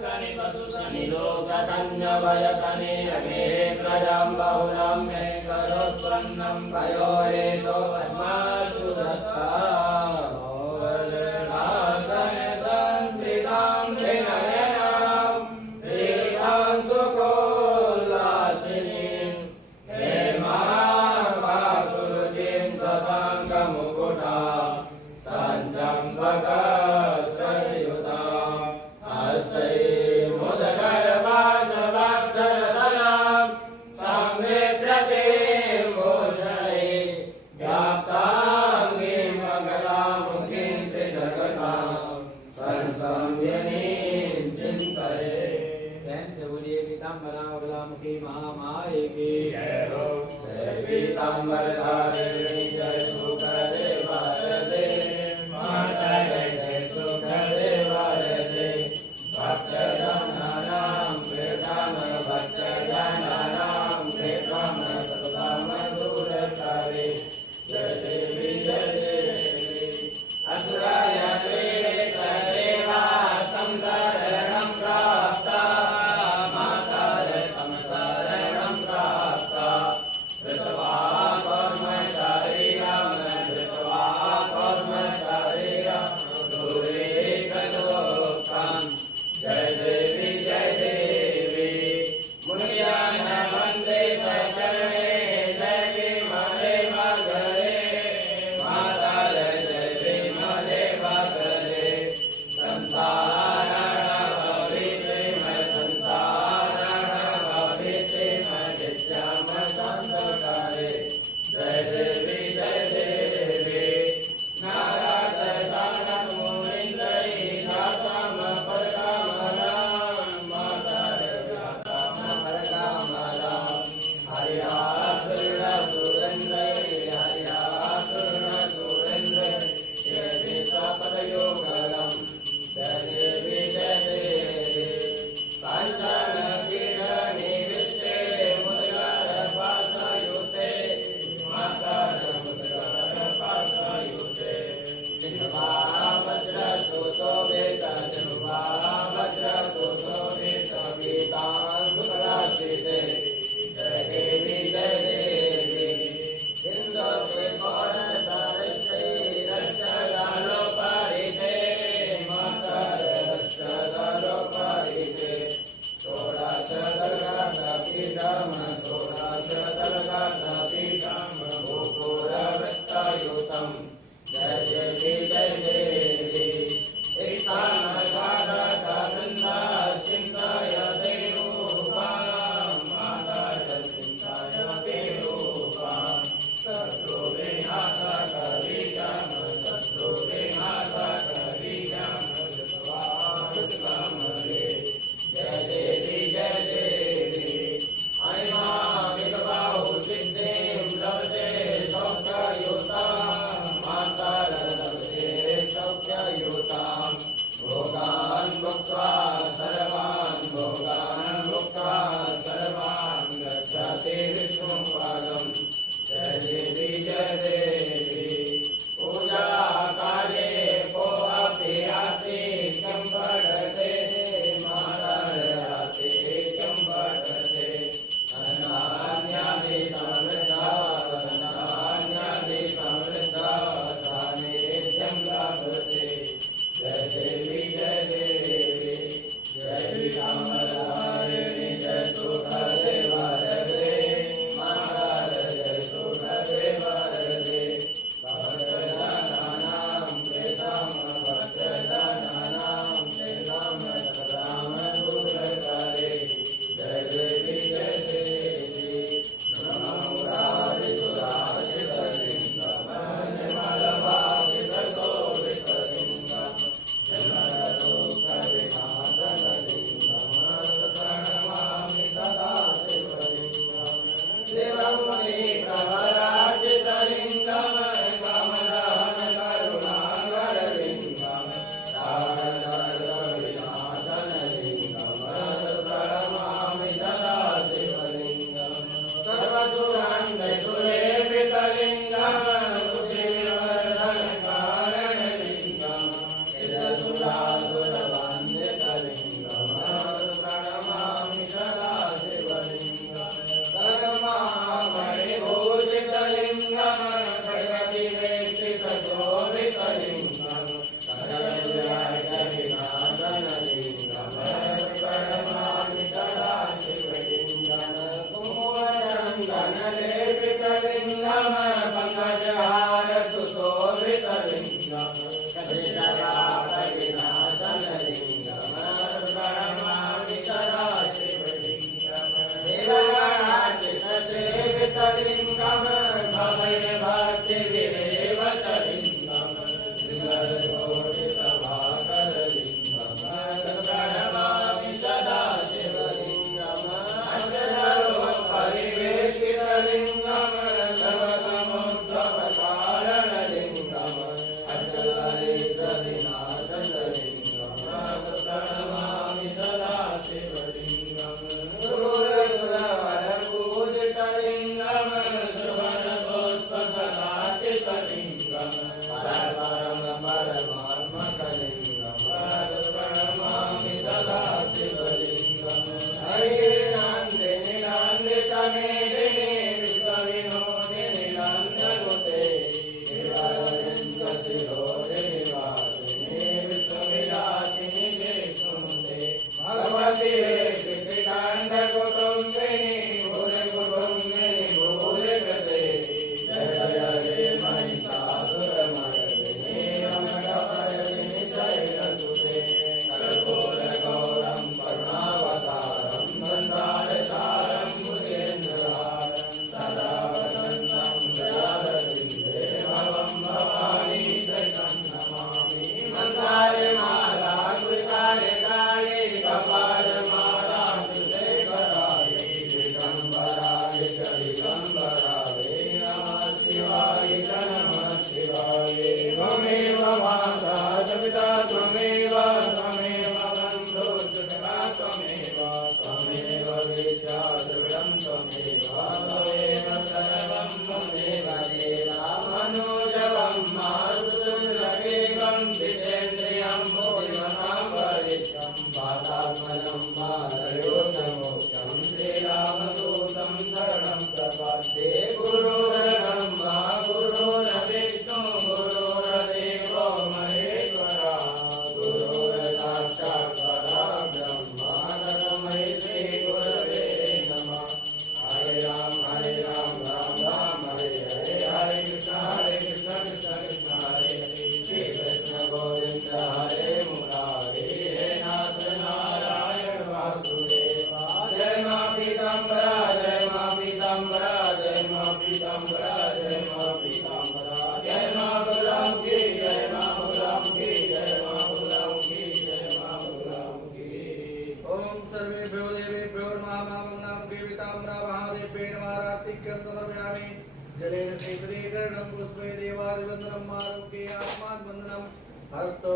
शनि पशु शनि लोक संयमय शनि अग्ने प्रजां बहुलं मे करोत्पन्नं भयो हेतो अस्मासु दत्ता सोवलेनाशने संस्थितां त्रिनयनां दीर्घां सुकोल्लासिनीं हेमाभासुरुचिं शशाङ्कमुकुटां सञ्चम्बकश्रयुतां हस्तैर्मुदगर्भासभक्तरसनां संविभ्रतीं भूषणैः व्याप्तां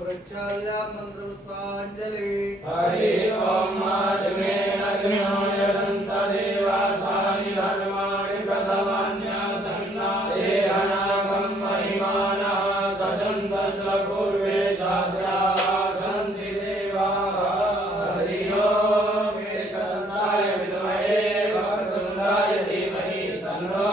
वृक्षाल्या मन्त्रपुष्पाञ्जलि हरि ओम अग्नेन अग्निहोय दन्तदेवासानि धर्माणि प्रथमान्यासन्ना ते अनागं महिमानः सजन्तत्र पूर्वे चाद्याः सन्ति देवाः हरि ओम एकदन्ताय विद्महे वक्रतुण्डाय धीमहि तन्नो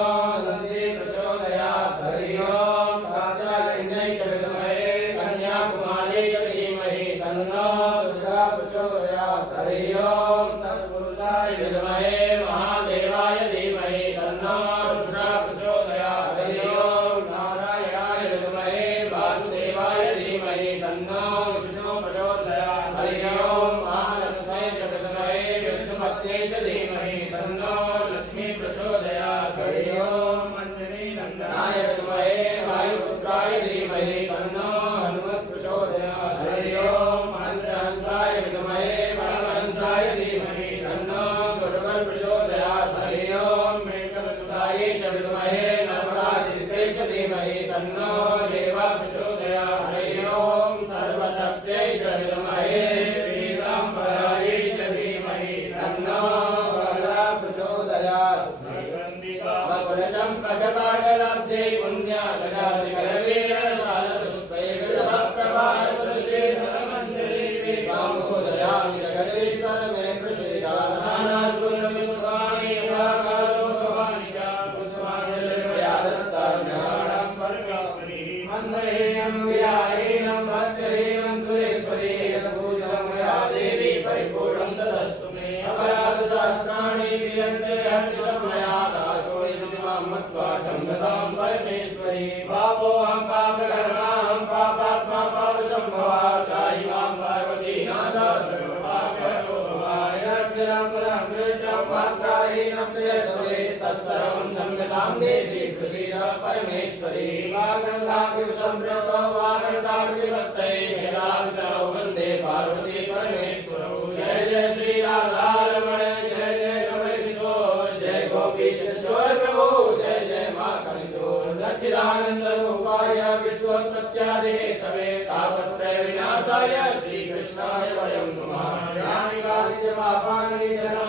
दन्ति प्रचोदयात् हरि ओम कात्यायन्यै च विद्महे कन्याकुमारी च धीमहि तन्नो दुर्गा प्रचोदयात् हरि ओम तत्पुरुषाय विद्महे महादेवाय धीमहि तन्नो रुद्रः प्रचोदयात् हरि ओम नारायणाय विद्महे वासुदेवाय धीमहि तन्नो विष्णुः प्रचोदयात् हरि ओम महालक्ष्म्यै च विद्महे विष्णुपत्न्यै च धीमहि तन्नो लक्ष्मी प्रचोदयात् हरि ओम अंजनीनन्दनाय विद्महे वायुपुत्राय धीमहि तन्नो हनुमत् प्रचोदयात् हरि ओम हंसाय विद्महे परमहंसाय धीमहि तन्नो गुरुवर प्रचोदयात् हरि ओम मेघलसुताय च विद्महे नर्मदादित्यै च धीमहि तन्नो देवा प्रचोदयात् हरि ओम सर्वशक्त्यै च विद्महे पीताम्बराय च धीमहि तन्नो वरदा प्रचोदयात् वकुलचम्पकपाटलब्धे पुण्यागजादिकरवीरसालपुष्पै विलभप्रभातपुरुषेधरमञ्जरी साम्बोधयामि जगदीश्वर मे प्रसीदा नानास्फुल्लपुष्पाणि यथाकालो भवानि च पुष्पाञ्जलिर्मया दत्ता ज्ञानं परमेश्वरी मन्त्रहीनं व्याहीनं भक्तिहीनं सुरेश्वरी यत्पूजितं मया देवी परिपूर्णं तदस्तु मे अपराधशास्त्राणि क्रियन्ते हर्निशं मया दासोऽयमिति मां मत्वा संगतां परमेश्वरी पापोऽहं पापकर्माहं पापात्मा पापसम्भवा त्राहि मां पार्वती नाथा सर्वपापहरो भवाय रक्षां परां कृष्णां पात्राहीनं च यद्भवे तत्सर्वं संगतां देवी प्रसीद परमेश्वरी वागन्धाभिः सम्पृक्तो वागन्धाभिभक्तये जगदाभितरौ वन्दे पार्वती परमेश्वरौ जय जय श्री राधारमण जय जय कमलकिशोर जय गोपी चोर प्रभु जय जय माखन चोर सच्चिदानंद रूपाय विश्वोत्पत्त्यादि तवे तापत्रय विनाशाय श्री कृष्णाय वयं नमः यानि कानि च पापानि जन्म